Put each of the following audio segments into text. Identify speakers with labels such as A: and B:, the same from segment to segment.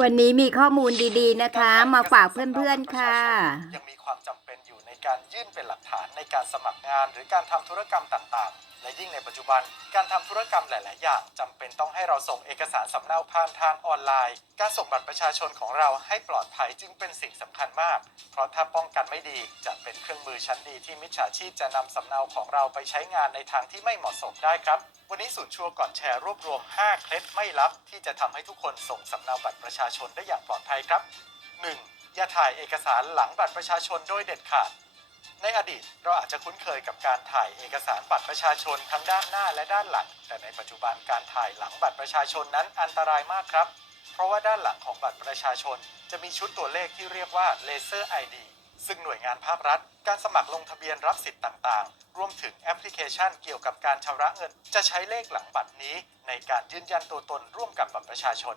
A: วันนี้มีข้อมูลดีๆนะคะ มาฝากเพื่อนๆค่ะ
B: ยังมีความจำเป็น การยื่นเป็นหลักฐานในการสมัครงาน หรือการทำธุรกรรมต่างๆ และยิ่งในปัจจุบัน การทำธุรกรรมหลายๆ อย่างจำเป็นต้องให้เราส่งเอกสารสำเนาผ่านทางออนไลน์ การส่งบัตรประชาชนของเราให้ปลอดภัยจึงเป็นสิ่งสำคัญมาก เพราะถ้าป้องกันไม่ดีจะเป็นเครื่องมือชั้นดีที่มิจฉาชีพจะนำสำเนาของเราไปใช้งานในทางที่ไม่เหมาะสมได้ครับวันนี้ศูนย์ชัวร์ก่อนแชร์รวบรวม 5 เคล็ดไม่ลับ ที่จะทำให้ทุกคนส่งสำเนาบัตรประชาชนได้อย่างปลอดภัยครับ 1. อย่าถ่ายเอกสารหลังบัตรประชาชนโดยเด็ดขาด ในอดีตเราอาจจะคุ้นเคยกับการถ่ายเอกสารบัตรประชาชนทั้งด้านหน้าและด้านหลัง แต่ในปัจจุบันการถ่ายหลังบัตรประชาชนนั้นอันตรายมากครับ เพราะว่าด้านหลังของบัตรประชาชน จะมีชุดตัวเลขที่เรียกว่า Laser ID ซึ่งหน่วยงานภาครัฐ การสมัครลงทะเบียนรับสิทธิ์ต่างๆ รวมถึงแอปพลิเคชันเกี่ยวกับการชำระเงิน จะใช้เลขหลังบัตรนี้ ในการยืนยันตัวตนร่วมกับบัตรประชาชน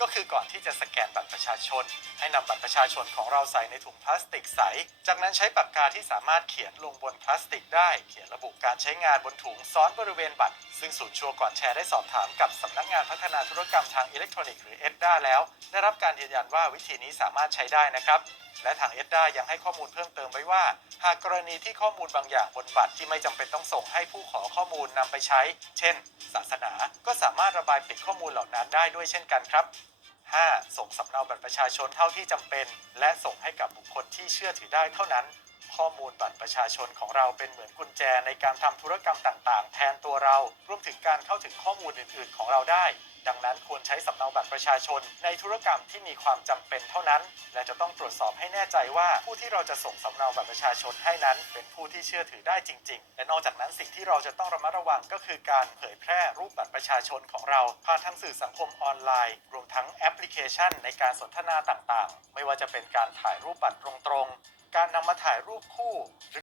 B: ก็คือก่อนที่จะสแกนบัตรประชาชน ให้นำบัตรประชาชนของเราใส่ในถุงพลาสติกใส จากนั้นใช้ปากกาที่สามารถเขียนลงบนพลาสติกได้ เขียนระบุการใช้งานบนถุงซ้อนบริเวณบัตร ซึ่งศูนย์ชัวร์ก่อนแชร์ได้สอบถามกับสำนักงานพัฒนาธุรกรรมทางอิเล็กทรอนิกส์หรือเอ็ดด้าแล้ว ได้รับการยืนยันว่าวิธีนี้สามารถใช้ได้นะครับและทางเอ็ดด้ายังให้ข้อมูลเพิ่มเติมไว้ว่า หากกรณีที่ข้อมูลบางอย่างบนบัตรที่ไม่จำเป็นต้องส่งให้ผู้ขอข้อมูลนำไปใช้ เช่น ศาสนา ก็สามารถระบายปิดข้อมูลเหล่านั้นได้ด้วยเช่นกันครับ 5. ส่งสำเนาบัตรประชาชนเท่าที่จำเป็น และส่งให้กับบุคคลที่เชื่อถือได้เท่านั้น ข้อมูลบัตรประชาชนของเราเป็นเหมือนกุญแจในการทำธุรกรรมต่าง ๆ แทนตัวเรา รวมถึงการเข้าถึงข้อมูลอื่น ๆ ของเราได้ ดังนั้นควรใช้สำเนาบัตรประชาชน ในธุรกรรมที่มีความจำเป็นเท่านั้น และจะต้องตรวจสอบให้แน่ใจว่าผู้ที่เราจะส่งสำเนาบัตรประชาชนให้นั้น เป็นผู้ที่เชื่อถือได้จริง ๆ และนอกจากนั้นสิ่งที่เราจะต้องระมัดระวังก็คือการเผยแพร่รูปบัตรประชาชนของเราผ่านทางสื่อสังคมออนไลน์ รวมทั้งแอปพลิเคชัน ในการสนทนาต่างๆ ไม่ว่าจะเป็นการถ่ายรูปบัตรตรงๆ การนำมาถ่ายรูปคู่